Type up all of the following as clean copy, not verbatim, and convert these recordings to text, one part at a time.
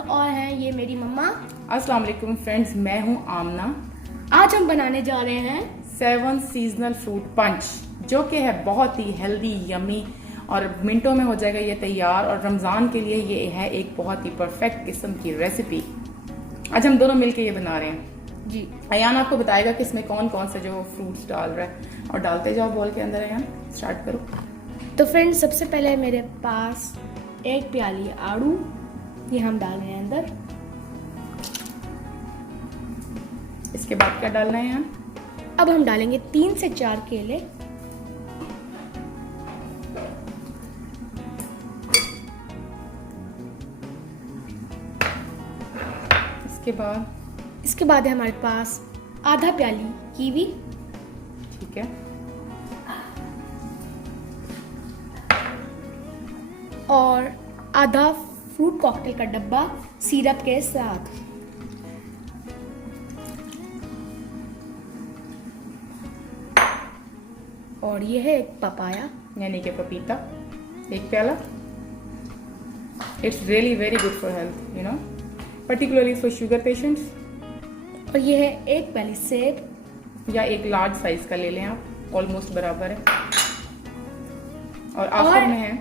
और हैं ये मेरी मम्मा। अस्सलाम वालेकुम फ्रेंड्स, मैं हूं आमना। आज हम बनाने जा रहे हैं 7 सीजनल फ्रूट पंच, जो कि है बहुत ही हेल्दी, यमी और मिनटों में हो जाएगा ये तैयार। और रमज़ान के लिए ये है एक बहुत ही परफेक्ट किस्म की रेसिपी। आज हम दोनों मिलके ये बना रहे हैं जी। अयान आपको बताएगा कि इसमें कौन कौन से जो फ्रूट्स डाल रहा है, और डालते जाओ बोल के अंदर। अयान स्टार्ट करो। तो फ्रेंड्स, सबसे पहले मेरे पास एक प्याली आड़ू, ये हम डाल रहे हैं अंदर। इसके बाद क्या डालना है अयान? अब हम डालेंगे 3 से 4 केले। इसके बाद है हमारे पास आधा प्याली कीवी। ठीक है। और आधा फ्रूट कॉकटेल का डब्बा सिरप के साथ। और ये है एक पपाया, यानी कि पपीता, एक प्याला। It's really very good for health, you know, particularly for sugar patients. और ये है एक प्याली सेब, या एक लार्ज साइज का ले लें आप, ऑलमोस्ट बराबर है। और आखिर में है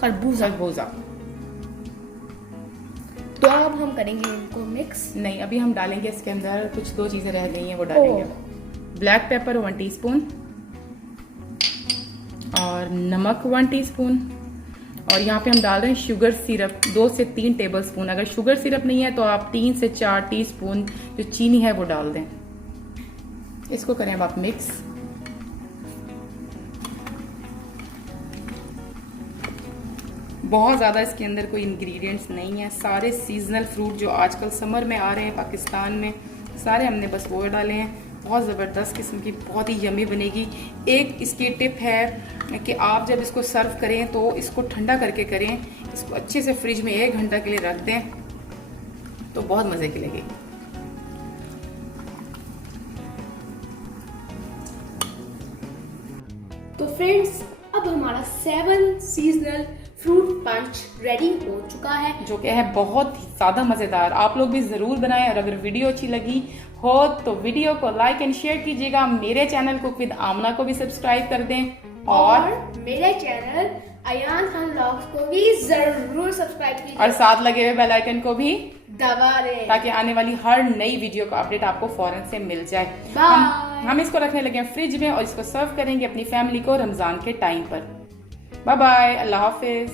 खरबूजा। तो अब हम करेंगे इनको मिक्स। नहीं, अभी हम डालेंगे इसके अंदर कुछ 2 चीजें रह गई हैं, वो डालेंगे। ब्लैक पेपर 1 टीस्पून, और नमक 1 टीस्पून, और यहाँ पे हम डाल रहे हैं शुगर सिरप 2 से 3 टेबल स्पून। अगर शुगर सिरप नहीं है तो आप 3 से 4 टीस्पून जो चीनी है वो डाल दें। इसको करें अब आप मिक्स। बहुत ज़्यादा इसके अंदर कोई इंग्रेडिएंट्स नहीं है। सारे सीजनल फ्रूट जो आजकल समर में आ रहे हैं पाकिस्तान में, सारे हमने बस वो डाले हैं। बहुत ज़बरदस्त किस्म की, बहुत ही यमी बनेगी। एक इसकी टिप है कि आप जब इसको सर्व करें तो इसको ठंडा करके करें। इसको अच्छे से फ्रिज में 1 घंटा के लिए रख दें तो बहुत मज़े की लगेगी। तो फ्रेंड्स, अब हमारा 7 सीजनल फ्रूट पंच रेडी हो चुका है, जो कि है बहुत ही ज़्यादा मज़ेदार। आप लोग भी ज़रूर बनाएं, और अगर वीडियो अच्छी लगी हो तो वीडियो को लाइक एंड शेयर कीजिएगा। मेरे चैनल को विद आमना को भी सब्सक्राइब कर दें, और मेरे चैनल अयान खान व्लॉग्स को भी जरूर सब्सक्राइब कीजिए, और साथ लगे हुए बेल आइकन को भी दबा दें, ताकि ताकि आने वाली हर नई वीडियो का अपडेट आपको फौरन से मिल जाए। हम इसको रखने लगे हैं फ्रिज में, और इसको सर्व करेंगे अपनी फैमिली को रमजान के टाइम पर। बाय बाय, अल्लाह हाफिज।